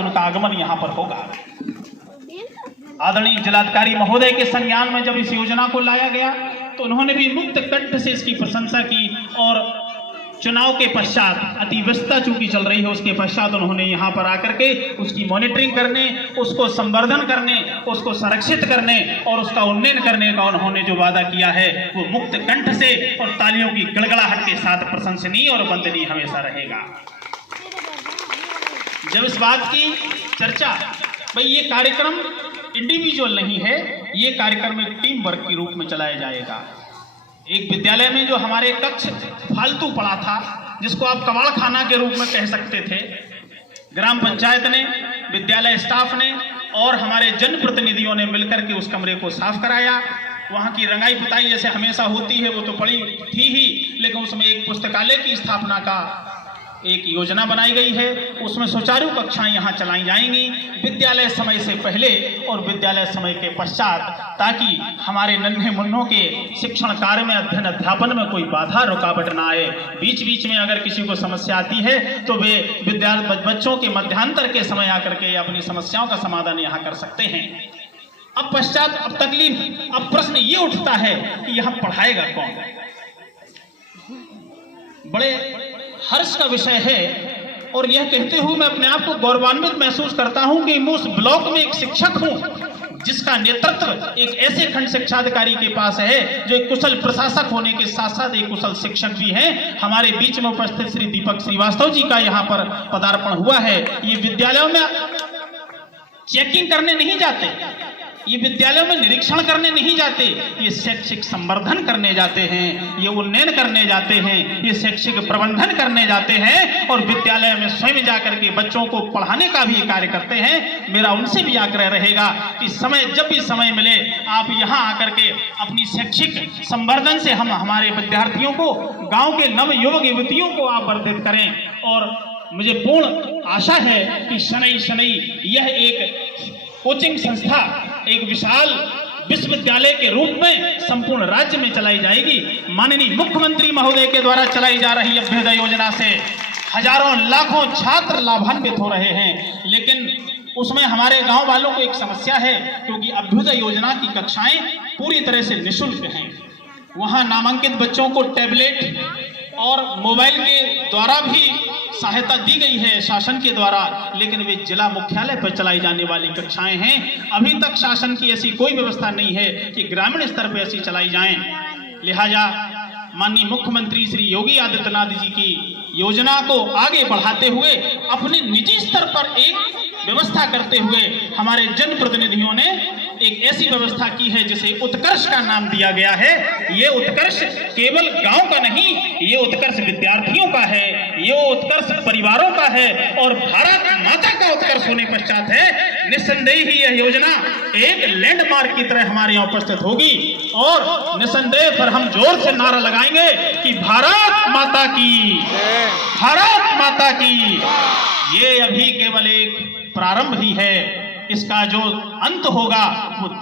उनका आगमन यहाँ पर होगा। आदरणीय जिलाधिकारी महोदय के संज्ञान में जब इस योजना को लाया गया तो उन्होंने भी मुक्त कंठ से इसकी प्रशंसा की और चुनाव के पश्चात अति व्यस्तता चूंकि चल रही है उसके पश्चात उन्होंने यहाँ पर आकर के उसकी मॉनिटरिंग करने, उसको संवर्धन करने, उसको संरक्षित करने और उसका उन्नयन करने का उन्होंने जो वादा किया है वो मुक्त कंठ से और तालियों की गड़गड़ाहट के साथ प्रशंसनीय और वंदनीय हमेशा रहेगा। जब इस बात की चर्चा, भाई ये कार्यक्रम इंडिविजुअल नहीं है, ये कार्यक्रम एक टीम वर्क के रूप में चलाया जाएगा। एक विद्यालय में जो हमारे कक्ष फालतू पड़ा था, जिसको आप कबाड़ खाना के रूप में कह सकते थे, ग्राम पंचायत ने, विद्यालय स्टाफ ने और हमारे जनप्रतिनिधियों ने मिलकर के उस कमरे को साफ कराया। वहाँ की रंगाई पुताई जैसे हमेशा होती है वो तो पड़ी थी ही, लेकिन उसमें एक पुस्तकालय की स्थापना का एक योजना बनाई गई है। उसमें सुचारू कक्षाएं यहाँ चलाई जाएंगी, विद्यालय समय से पहले और विद्यालय समय के पश्चात, ताकि हमारे नन्हे मुन्नों के शिक्षण कार्य में, अध्ययन अध्यापन में कोई बाधा रुकावट ना आए। बीच बीच में अगर किसी को समस्या आती है तो वे बच्चों के मध्यांतर के समय आकर के अपनी समस्याओं का समाधान यहाँ कर सकते हैं। अब पश्चात, अब तकलीफ, अब प्रश्न ये उठता है कि यहाँ पढ़ाएगा कौन। बड़े हर्ष का विषय है और यह कहते हुए मैं अपने आप को गौरवान्वित महसूस करता हूं कि मैं उस ब्लॉक में एक शिक्षक हूं जिसका नेतृत्व एक ऐसे खंड शिक्षा अधिकारी के पास है जो एक कुशल प्रशासक होने के साथ साथ एक कुशल शिक्षक भी हैं। हमारे बीच में उपस्थित श्री दीपक श्रीवास्तव जी का यहाँ पर पदार्पण हुआ है। ये विद्यालयों में चेकिंग करने नहीं जाते, ये विद्यालयों में निरीक्षण करने नहीं जाते, ये शैक्षिक संवर्धन करने जाते हैं, ये उन्नयन करने जाते हैं, ये शैक्षिक प्रबंधन करने जाते हैं और विद्यालय में स्वयं जाकर के बच्चों को पढ़ाने का भी कार्य करते हैं। मेरा उनसे भी आग्रह रहेगा कि समय, जब भी समय मिले, आप यहाँ आकर के अपनी शैक्षिक संवर्धन से हम हमारे विद्यार्थियों को, गाँव के नव युवक युवतियों को आप वर्धित करें। और मुझे पूर्ण आशा है कि शनई शनई यह एक कोचिंग संस्था एक विशाल विश्वविद्यालय के रूप में संपूर्ण राज्य में चलाई जाएगी। माननीय मुख्यमंत्री महोदय के द्वारा चलाई जा रही अभ्युदय योजना से हजारों लाखों छात्र लाभान्वित हो रहे हैं, लेकिन उसमें हमारे गांव वालों को एक समस्या है, क्योंकि अभ्युदय योजना की कक्षाएं पूरी तरह से निःशुल्क हैं। वहां नामांकित बच्चों को टैबलेट और मोबाइल के द्वारा भी सहायता दी गई है शासन के द्वारा, लेकिन वे जिला मुख्यालय पर चलाई जाने वाली कक्षाएं हैं। अभी तक शासन की ऐसी कोई व्यवस्था नहीं है कि ग्रामीण स्तर पर ऐसी चलाई जाएं। लिहाजा माननीय मुख्यमंत्री श्री योगी आदित्यनाथ जी की योजना को आगे बढ़ाते हुए अपने निजी स्तर पर एक व्यवस्था करते हुए हमारे जनप्रतिनिधियों ने एक ऐसी व्यवस्था की है जिसे उत्कर्ष का नाम दिया गया है। ये उत्कर्ष केवल गांव का नहीं, ये उत्कर्ष विद्यार्थियों का है, ये उत्कर्ष परिवारों का है और भारत माता का उत्कर्ष होने पश्चात है। निस्संदेह ही यह योजना एक लैंडमार्क की तरह हमारे यहाँ उपस्थित होगी और निस्संदेह पर हम जोर से नारा लगाएंगे कि भारत माता की, भारत माता की। ये अभी केवल एक प्रारंभ ही है, इसका जो अंत होगा वो